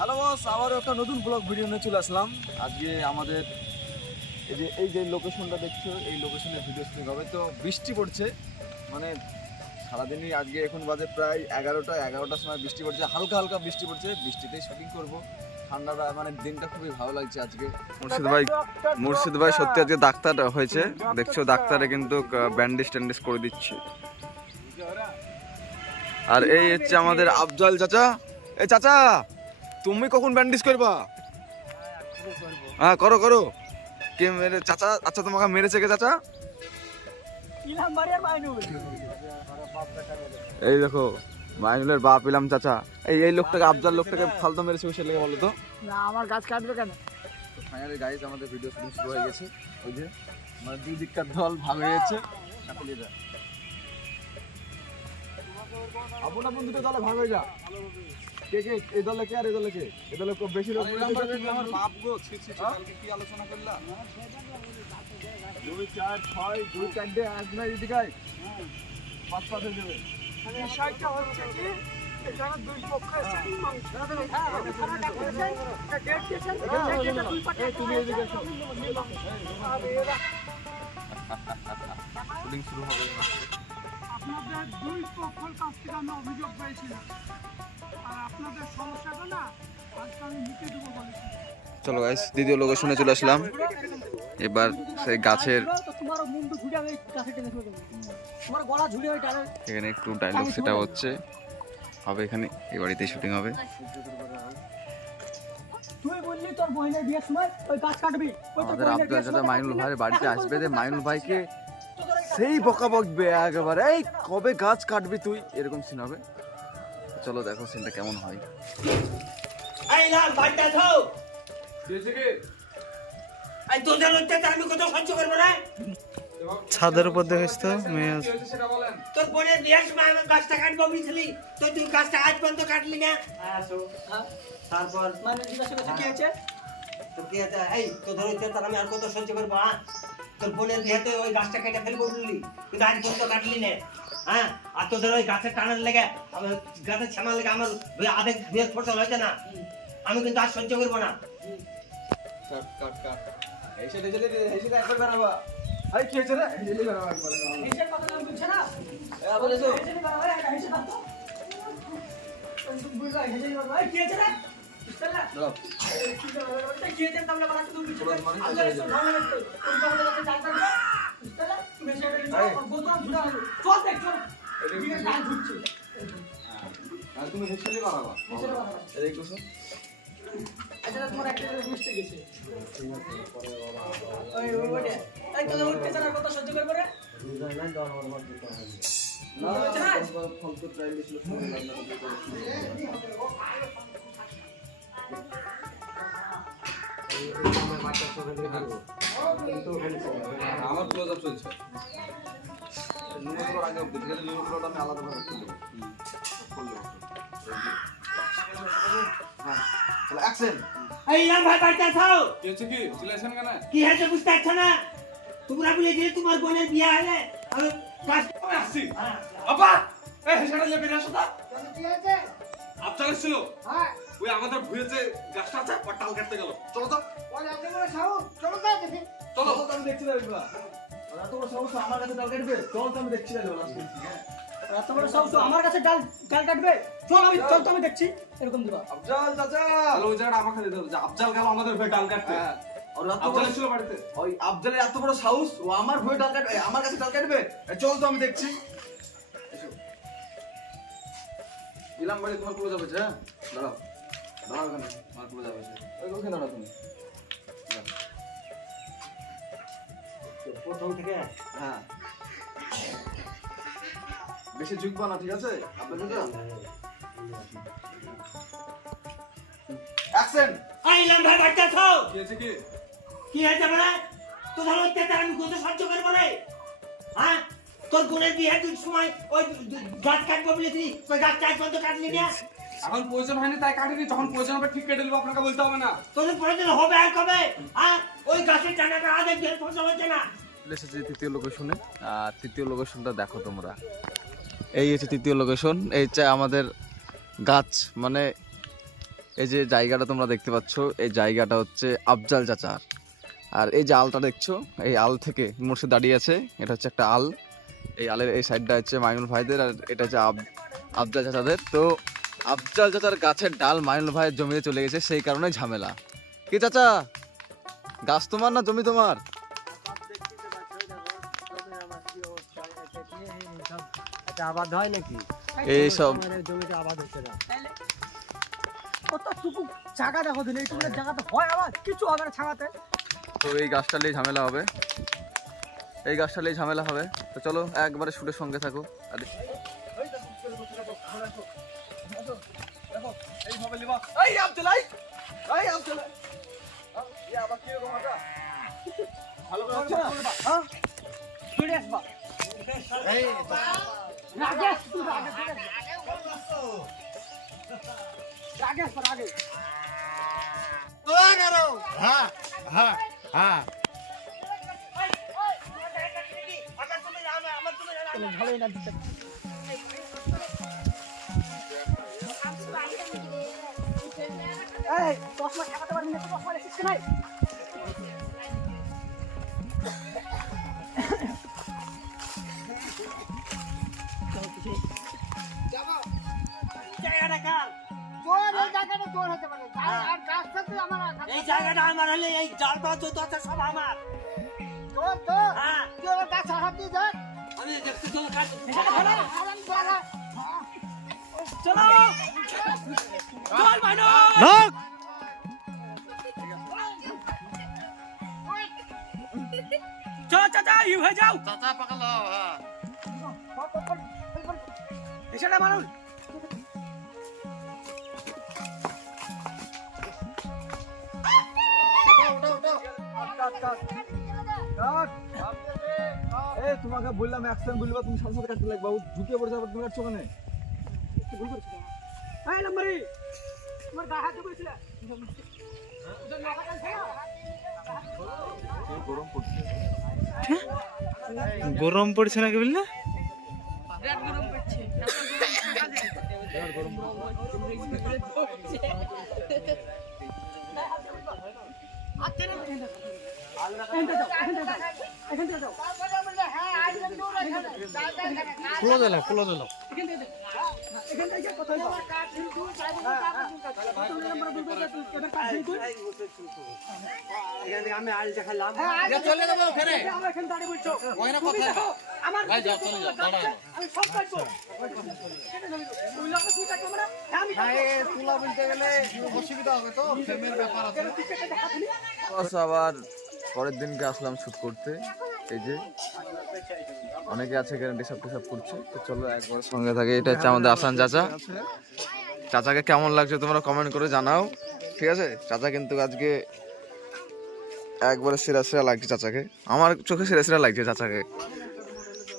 Hello boss, আবারও একটা নতুন ব্লগ ভিডিও নিয়ে চলে আসলাম। আজকে আমাদের এই যে লোকেশনটা দেখছো, এই লোকেশনের ভিডিও শুটিং হবে। তো বৃষ্টি পড়ছে, মানে সারাদিনই আজকে এখন বাজে প্রায় 11টার সময় বৃষ্টি পড়ছে, হালকা হালকা বৃষ্টি পড়ছে। বৃষ্টিতেই শুটিং করবো, ঠান্ডাটা মানে দিনটা খুবই ভালো লাগছে আজকে। মুর্শিদ ভাই সত্যি আজকে ডাক্তার হয়েছে, দেখছো ডাক্তারে কিন্তু ব্যান্ডেজ ট্যান্ডেজ করে দিচ্ছে। আর এই হচ্ছে আমাদের আফজাল চাচা। এই চাচা, তুমি কখন ব্যান্ডেজ করবা? হ্যাঁ করো করো। কে মেরে চাচা? আচ্ছা তোমাকে মেরেছে কে চাচা? এই দেখো মাইনুলের বাপ ইলাম চাচা। এই লোকটাকে, আফজাল লোকটাকে ফালতু মেরেছে, সে লেগে বলো তো না, আমার গাছ কাটবে কেন? ফাইনালি গাইস আমাদের ভিডিও শুটিং শুরু হয়ে গেছে। ওই যে মানে দুই দিককার দল ভাগ হয়ে যাচ্ছে। আপন আপন দুটো দলে ভাগ হয়ে যা। কে কে এই দলে, কে আর এই দলে কে? এই দলে বেশি লোক আমার বাপ গো। কালকে কি আলোচনা করলা? 2 4 6 2 4 ডে আজ না এদিকে 5 5 হয়ে যাবে। বিষয়টা হচ্ছে কি, এখানে দুই পক্ষ আছে। তুমি এদিকে এসো। শুটিং শুরু হবে। আপনাদের দুই পক্ষের কাছ থেকে আমি অভিযোগ পেয়েছিলাম, আর আপনাদের সমস্যাটা না আজকে আমি মিটে দেবো বলেছি। চলো গাইস, দ্বিতীয় লোকেশনে চলে আসলাম। এবার সেই গাছের এখানে একটু ডায়লগ সেটা হচ্ছে হবে, এখানে এই বাড়িতেই শুটিং হবে। আমাদের আফজাল চাচা মাইনুল ভাইয়ের বাড়িতে আসবে, যে মাইনুল ভাইকে সেই বকা বকবে একেবারে, এই কবে গাছ কাটবি তুই, এরকম সিন হবে। চলো দেখো সিনটা কেমন হয়। ছাদের উপর দেখিস তো মেয়ে তোর বোনের বিয়ের সময় আমি গাছটা কাটবো বুঝলি, তো তুই গাছটা আজ পর্যন্ত কাটলি না। তারপর মানে জিজ্ঞাসা করতে কি হয়েছে? তোর কি আছে? এই তো ধরো তার আমি আর কত সহ্য করবো? তোর বোনের বিয়েতে ওই গাছটা কেটে ফেলবো বললি, কিন্তু আজ পর্যন্ত কাটলি না। হ্যাঁ, আর তোদের ওই গাছের টানার লেগে, আমার গাছের ছামার লেগে আমার আধেক বিয়ের ফসল হয়েছে না, আমি কিন্তু আর সহ্য করবো না। তুমি হেসেলি বানাবা। আচ্ছা, তোমার একটা মিস্টেক গেছে। ওই ওইটা এই তো উঠতে জানার কথা সহ্য করবে রে। না ফোন তো ট্রাই দিছিল। আমার ক্লোজ আপ চলছে। নুরুর আগে অবধি গেলে নুরুর আমি আলাদা ভাবে করব। হ্যাঁ চলো অ্যাকশন। এই নাম ভাই বাড়িতে আছো? কি হচ্ছে? কি চিল্লাছেন কেন? কি হয়েছে বুঝতে পারছ না? তোমরা বলে যে তোমার বোনের বিয়ে হলে আমি কাজ করে আসছি। আপা এই হেসাটা লেবে না শোনা। কি হয়েছে? আফজাল ছিল, হ্যাঁ, ওই আমাদের ভুয়েতে গাছটা আছে, ওর টাল কাটতে গেল। চলো তো ওই আপনি বলে সাউ চলো তো দেখি। চলো। আমি দেখছি না এগুলা। আর এত বড় সমস্যা আমার কাছে ডাল কাটবে? চল তো আমি দেখছি না এগুলা। এত বড় সাউ তো আমার কাছে ডাল কাটবে? চল তো আমি দেখছি। এরকম দিবা। আফজাল চাচা, তাহলে ওই জায়গাটা আমাকে দিতে হবে যে আফজাল গেল আমাদের ভয়ে ডাল কাটতে। আর এত আফজাল বড় ছিল বাড়িতে। ওই আফজালের এত বড় সাহস, ও আমার ভয়ে ডাল কাটবে, আমার কাছে ডাল কাটবে? চল তো আমি দেখছি। এসো ইলাম বাড়ি তোমার ক্লোজ হবে। হ্যাঁ দাঁড়াও দাঁড়াও, এখানে তোমার ক্লোজ হবে। ওই ওখানে দাঁড়াও তুমি। প্রথম থেকে হ্যাঁ বেশি ঝুঁকবা না, ঠিক আছে? আপনাদের অ্যাকশন। এই নাম ভাই বাড়িতে আছো? কি হয়েছে? কি কি হয়েছে বলে? তো ধরো অত্যাচার আমি কত সহ্য করবো রে? হ্যাঁ, তোর বোনের বিয়ের সময় ওই গাছ কাটবো বলেছিলি, ওই গাছ চাষ পর্যন্ত কাটলি না। এখন প্রয়োজন হয়নি তাই কাটিনি, যখন প্রয়োজন হবে ঠিক কেটে দেবো, আপনাকে বলতে হবে না। তোদের প্রয়োজন হবে আর কবে? হ্যাঁ, ওই গাছের টানাটা আধেক বিয়ের ফসল হয়েছে না। এসেছি তৃতীয় লোকেশনে। তৃতীয় লোকেশনটা দেখো তোমরা। এই হচ্ছে তৃতীয় লোকেশন। এই হচ্ছে আমাদের গাছ, মানে এই যে জায়গাটা তোমরা দেখতে পাচ্ছ, এই জায়গাটা হচ্ছে আফজাল চাচার। আর এই যে আলটা দেখছো, এই আল থেকে মোর্শে দাঁড়িয়ে আছে, এটা হচ্ছে একটা আল। এই আলের এই সাইডটা হচ্ছে মাইনুল ভাইদের, আর এটা হচ্ছে আফজাল চাচাদের। তো আফজাল চাচার গাছের ডাল মাইনুল ভাইয়ের জমিতে চলে গেছে, সেই কারণে ঝামেলা। কি চাচা, গাছ তোমার না জমি তোমার? আবাদ হয় নাকি? এইসব জমিতে আবাদ হচ্ছে না। কতটুকু জায়গা দেখো দিলে এইটুকু জায়গাতে হয় আবার কিছু হবে না ছাড়াতে। তো এই গাছটা নিয়ে ঝামেলা হবে, এই গাছটা নিয়ে ঝামেলা হবে। তো চলো একবারে শুটের সঙ্গে থাকো। আর ভালোই না দিতে। এই 10 মাস টাকা পারবি না, 10 মাস এসেছিস নাই? জায়গাটা কার? এই জায়গাটা তোর হতে পারে। আর গাছটা তো আমার আছে। এই জায়গাটা আমার হলে এই জাল পাওয়া যত আছে সব আমার। তোর হ্যাঁ, তুই আমার গাছ হাতে যা। আমি দেখতে চলো কাজ। হারাম করা। চলো চল মাইনো। চল চাচা ইউ হয়ে যাও। চাচা পাকালো। হ্যাঁ এসেটা মানুষ। এই তোমাকে বললাম অ্যাকশন বলবা, তুমি সাথে সাথে কাটতে লাগবা, ঢুকে পড়ে যাবে, তুমি কাটছো কেন? ভুল করছিস না। এই নম্বরই তোমার গায়ে হাত দিয়েছিল। গরম পড়ছে, গরম পড়ছে নাকি বললে? খুলে দিলাম। আমি আল দেখালাম। চলে যাবো ওখানে। আমরা এখানে দাঁড়িয়ে বলছো। ওখানে কথা। আমার ভাই যাও চলে যাও। আমি সব কাটবো। ওই লোক তুই কাটবো না। আমি তুলা বলতে গেলে অসুবিধা হবে তো, ফ্রেমের ব্যাপার আছে। আবার পরের দিনকে আসলাম শুট করতে। এই যে অনেকে আছে এখানে ডিসাব টিসাব করছে, তো চলো একবার সঙ্গে থাকে। এটা হচ্ছে আমাদের আসান চাচা। চাচাকে কেমন লাগছে তোমরা কমেন্ট করে জানাও, ঠিক আছে? চাচা কিন্তু আজকে একবারে সেরা সেরা লাগছে চাচাকে, আমার চোখে সেরা সেরা লাগছে চাচাকে।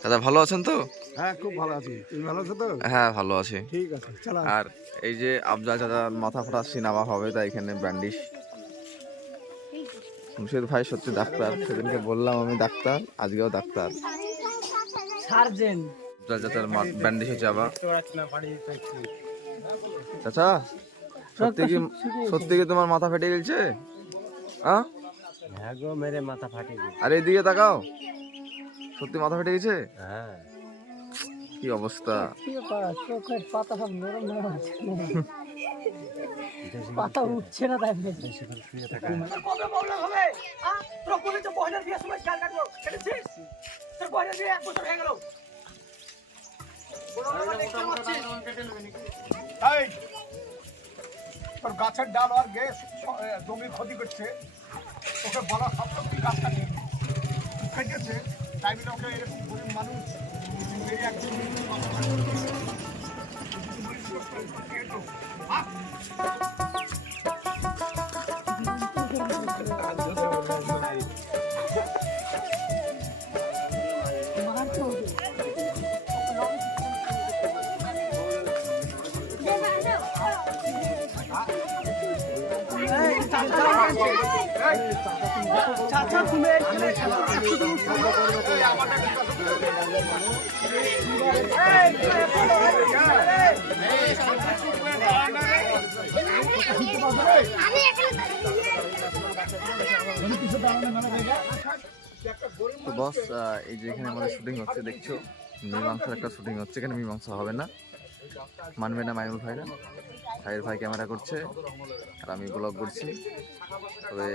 চাচা ভালো আছেন তো? হ্যাঁ খুব ভালো আছি, তুমি ভালো আছো তো? হ্যাঁ ভালো আছি। ঠিক আছে চলো। আর এই যে আফজাল চাচার মাথা ফাটা সিনেমা হবে, তাই এখানে ব্যান্ডিশ। মুর্শিদ ভাই সত্যি ডাক্তার, সেদিনকে বললাম আমি ডাক্তার, আজকেও ডাক্তার। সার্জেন আফজাল চাচার ব্যান্ডিশ হচ্ছে আবার। চাচা সত্যি কি তোমার মাথা ফেটে গেছে? হ্যাঁ হ্যাঁ গো মেরে মাথা ফাটে গেছে। আরে এদিকে তাকাও, সত্যি মাথা ফেটে গেছে? হ্যাঁ কি অবস্থা! চোখের পাতা সব নরম নরম আছে। পাতা উঠছে না তাই কবে প্রবলেম হবে? তোর বলে তো পয়লা দিয়ে সময় কাল কাটবো, কেটেছিস? তোর পয়লা দিয়ে 1 বছর হয়ে গেল। এই তোর গাছের ডাল আর গ্যাস জমির ক্ষতি করছে, ওকে বলা সত্ত্বেও তুই গাছটা নিয়ে কেটেছে, তাই বলে ওকে এরকম গরিব মানুষ মেরে একদম চাচা তুমি এখানে এই আমাদের তো বস, এই যে এখানে আমাদের শুটিং হচ্ছে দেখছো, মীমাংসার একটা শুটিং হচ্ছে। এখানে মীমাংসা হবে না, মানবে না মাইনুল ভাইরা। ভাইয়ের ভাই ক্যামেরা করছে আর আমি ব্লগ করছি। তবে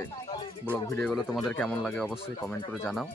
ব্লগ ভিডিওগুলো তোমাদের কেমন লাগে অবশ্যই কমেন্ট করে জানাও।